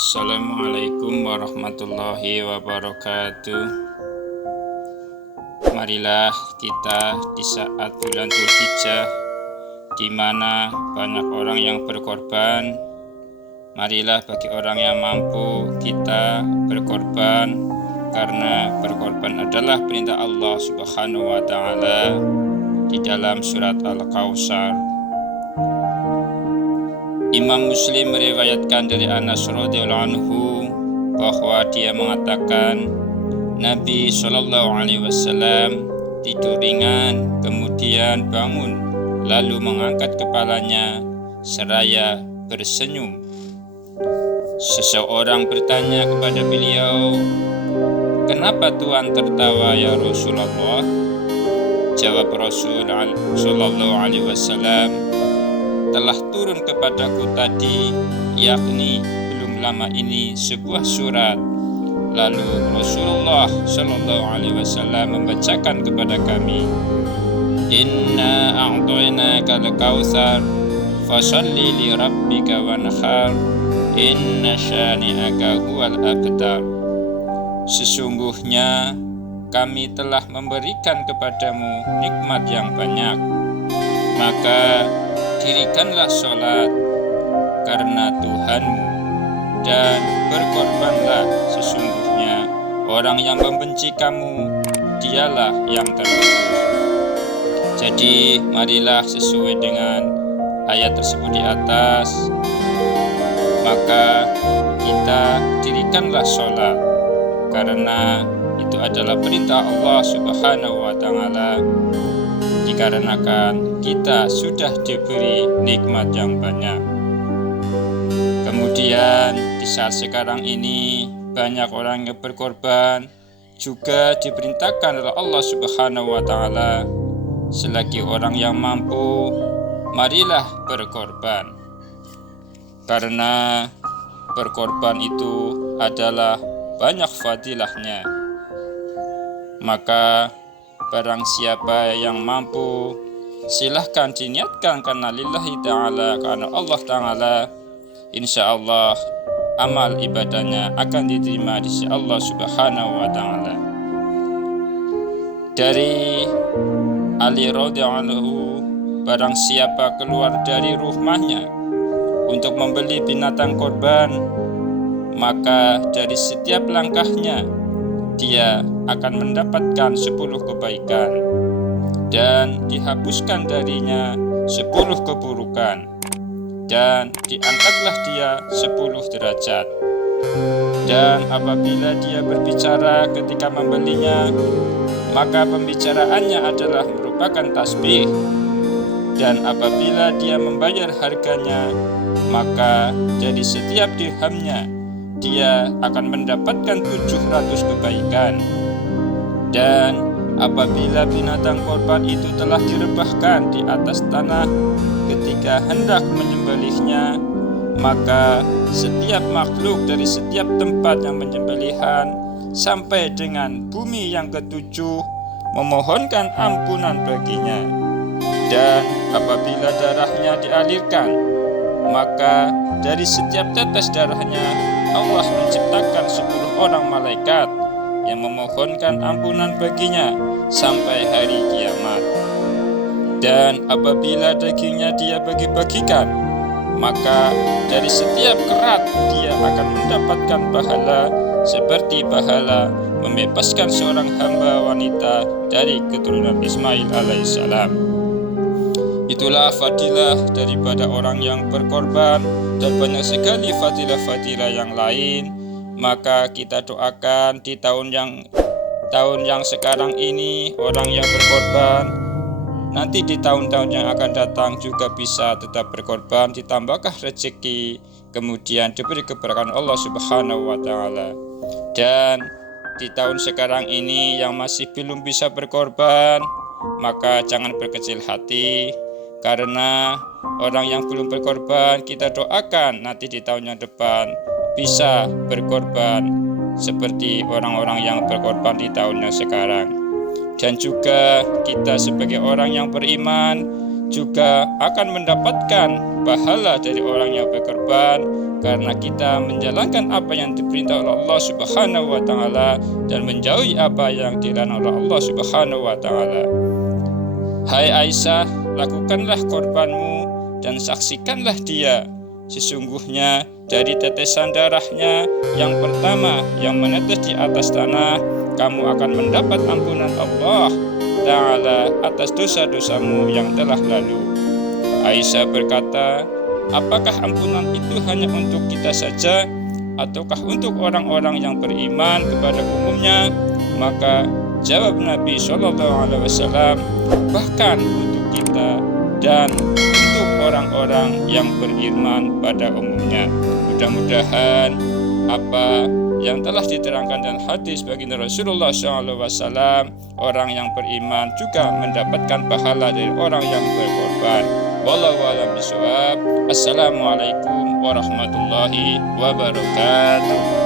Assalamualaikum warahmatullahi wabarakatuh. Marilah kita di saat bulan Dzulhijjah, di mana banyak orang yang berkorban, marilah bagi orang yang mampu kita berkorban, karena berkorban adalah perintah Allah Subhanahu wa Ta'ala di dalam surat Al-Kautsar. Imam Muslim meriwayatkan dari Anas radhiyallahu anhu bahwa dia mengatakan Nabi Shallallahu Alaihi Wasallam tidur ringan, kemudian bangun, lalu mengangkat kepalanya seraya bersenyum. Seseorang bertanya kepada beliau, "Kenapa Tuhan tertawa ya Rasulullah?" Jawab Rasul Shallallahu Alaihi Wasallam, "Telah turun kepadaku tadi, yakni belum lama ini, sebuah surat. Lalu Rasulullah Shallallahu Alaihi Wasallam membacakan kepada kami, Inna a'tainaka al-kautsar, fasholli li rabbika wanhar, inna syani'aka huwal abtar." Sesungguhnya kami telah memberikan kepadamu nikmat yang banyak, maka dirikanlah sholat karena Tuhanmu, dan berkorbanlah, sesungguhnya orang yang membenci kamu dialah yang terputus. Jadi marilah sesuai dengan ayat tersebut di atas, maka kita dirikanlah sholat karena itu adalah perintah Allah Subhanahu wa Ta'ala, dikarenakan kita sudah diberi nikmat yang banyak. Kemudian di saat sekarang ini banyak orang yang berkorban, juga diperintahkan oleh Allah Subhanahu wa Ta'ala, selagi orang yang mampu, marilah berkorban. Karena berkorban itu adalah banyak fadilahnya. Maka barang siapa yang mampu, silahkan diniatkan karena lillahi ta'ala, karena Allah ta'ala, insya Allah amal ibadahnya akan diterima di sisi Allah Subhanahu wa Ta'ala. Dari Ali radhiyallahu anhu, barang siapa keluar dari rumahnya untuk membeli binatang korban, maka dari setiap langkahnya dia akan mendapatkan 10 kebaikan dan dihapuskan darinya 10 keburukan, dan diangkatlah dia 10 derajat. Dan apabila dia berbicara ketika membelinya, maka pembicaraannya adalah merupakan tasbih. Dan apabila dia membayar harganya, maka dari setiap dirhamnya dia akan mendapatkan 700 kebaikan. Dan apabila binatang korban itu telah direbahkan di atas tanah ketika hendak menyembelihnya, maka setiap makhluk dari setiap tempat yang menyembelihan sampai dengan bumi yang ketujuh memohonkan ampunan baginya. Dan apabila darahnya dialirkan, maka dari setiap tetes darahnya Allah menciptakan 10 orang malaikat yang memohonkan ampunan baginya sampai hari kiamat. Dan apabila dagingnya dia bagi-bagikan, maka dari setiap kerat dia akan mendapatkan pahala seperti pahala membebaskan seorang hamba wanita dari keturunan Ismail alaihissalam. Itulah fadilah daripada orang yang berkorban, dan banyak sekali fadilah-fadilah yang lain. Maka kita doakan di tahun yang sekarang ini orang yang berkorban, nanti di tahun-tahun yang akan datang juga bisa tetap berkorban, ditambahkah rezeki, kemudian diberi keberkahan Allah Subhanahu wa Ta'ala. Dan di tahun sekarang ini yang masih belum bisa berkorban, maka jangan berkecil hati, karena orang yang belum berkorban kita doakan nanti di tahun yang depan bisa berkorban seperti orang-orang yang berkorban di tahun yang sekarang. Dan juga kita sebagai orang yang beriman juga akan mendapatkan pahala dari orang yang berkorban, karena kita menjalankan apa yang diperintah oleh Allah Subhanahu wa taala dan menjauhi apa yang dilarang oleh Allah Subhanahu wa taala. Hai Aisyah, lakukanlah korbanmu dan saksikanlah dia. Sesungguhnya dari tetesan darahnya yang pertama yang menetes di atas tanah, kamu akan mendapat ampunan Allah Ta'ala atas dosa-dosamu yang telah lalu. Aisyah berkata, apakah ampunan itu hanya untuk kita saja, ataukah untuk orang-orang yang beriman kepada umumnya? Maka jawab Nabi SAW, bahkan untuk kita dan untuk orang-orang yang beriman pada umumnya. Mudah-mudahan apa yang telah diterangkan dalam hadis baginda Rasulullah SAW, orang yang beriman juga mendapatkan pahala dari orang yang berkorban. Wallahu a'lam bishawab. Assalamualaikum warahmatullahi wabarakatuh.